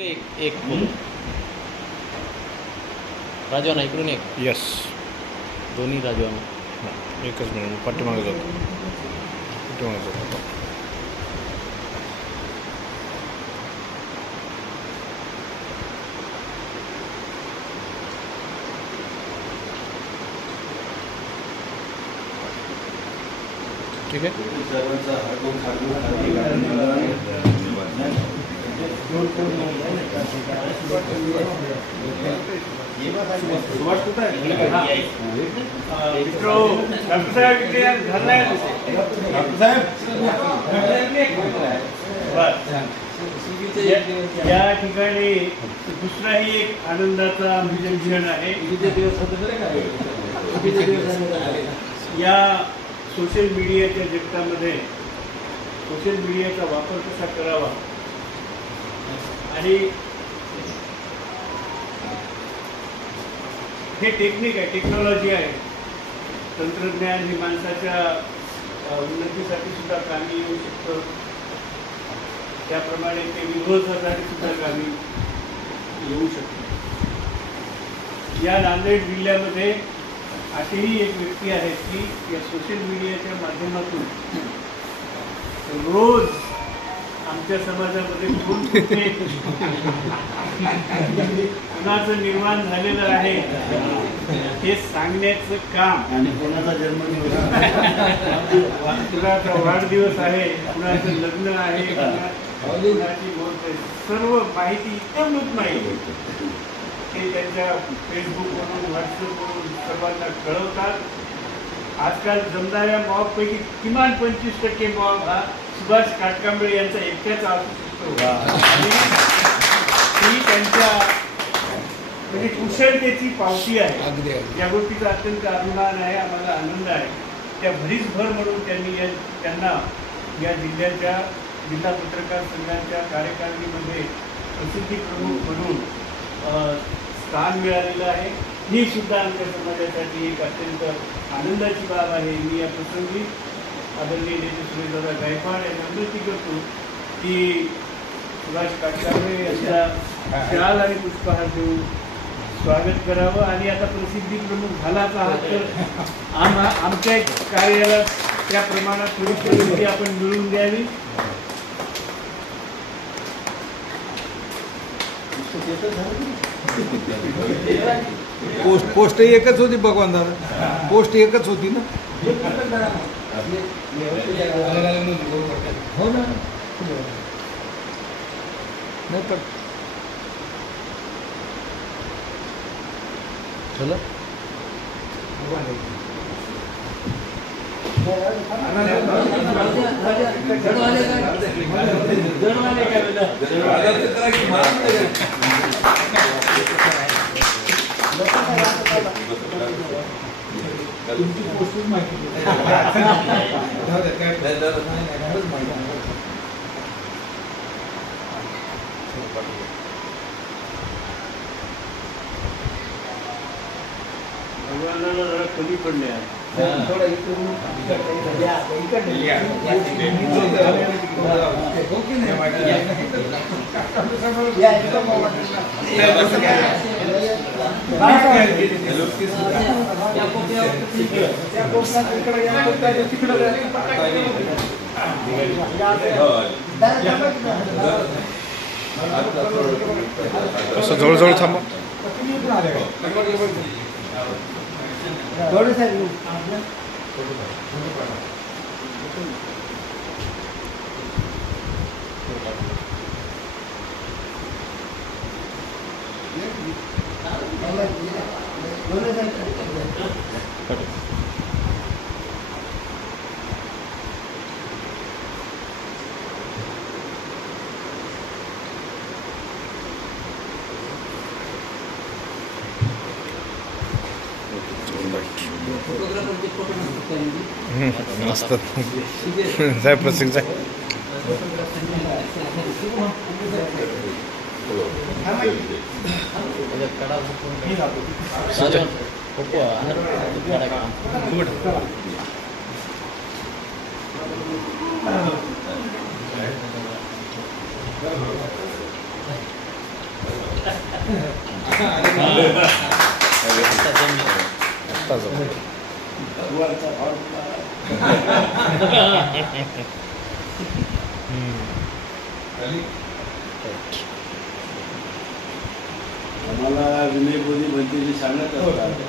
एक राजवाना इकडून एक यस दोन्ही राजवाना एकच मिनिट पाठीमागे जातो ठीक आहे. या ठिकाणी दुसराही एक आनंदाचा क्षण आहे. या सोशल मीडियाच्या जगतामध्ये सोशल मीडियाचा वापर कसा करावा आणि हे टेक्निक आहे, टेक्नॉलॉजी आहे. तंत्रज्ञान ही माणसाच्या उन्नतीसाठी सुद्धा कामी येऊ शकतं. त्याप्रमाणे ते विरोधासाठी सुद्धा कामी येऊ शकतं. या नांदेड जिल्ह्यामध्ये अशीही एक व्यक्ती आहे की या सोशल मीडियाच्या माध्यमातून रोज आमच्या समाजामध्ये कुणाचं निर्माण झालेलं आहे हे सांगण्याचं काम आणि कोणाचा जन्म कुणाचा वाढदिवस आहे, कुणाचं लग्न आहे, कुणाची मौत आहे, सर्व माहिती इतरमूत माहिती ते त्यांच्या फेसबुकवरून व्हॉट्सअपवरून सर्वांना कळवतात. आजकाल जमणाऱ्या मॉबपैकी किमान 25% मॉब हा सुभाष काटकांबळे यांचा एकट्याचा असू शकतो. ही त्यांच्या म्हणजे कुशलतेची पावती आहे. या गोष्टीचा अत्यंत अभिमान आहे, आम्हाला आनंद आहे. त्या भरीसभर म्हणून त्यांना या जिल्ह्याच्या जिल्हा पत्रकार संघाच्या कार्यकारिणीमध्ये प्रसिद्धी प्रमुख म्हणून स्थान मिळालेलं आहे. ही सुद्धा आमच्या समाजासाठी एक अत्यंत आनंदाची बाब आहे. मी या प्रसंगी आदरणीय नेते सुरेशदादा गायकवाड यांना विनंती करतो की सुभाष काटकांबळे यांचा शाल आणि पुष्पहार देऊन स्वागत करावं. आणि आता प्रसिद्धी प्रमुख झालाच आहात तर आमच्या कार्याला त्या प्रमाणात थोडी प्रसिद्धी आपण मिळवून द्यावी. पोस्ट एकच होती भगवान दादा, पोस्ट एकच होती ना. हो ना, नाही पण चला तुमची पोस्टच माहिती भगवानाला जरा कमी पडले आहे. असं जवळजवळ थांबा. मस्त जाय प्रसिंग जाय. आत्ता जाऊ. आम्हाला विनय बोधी म्हणते सांगत असतात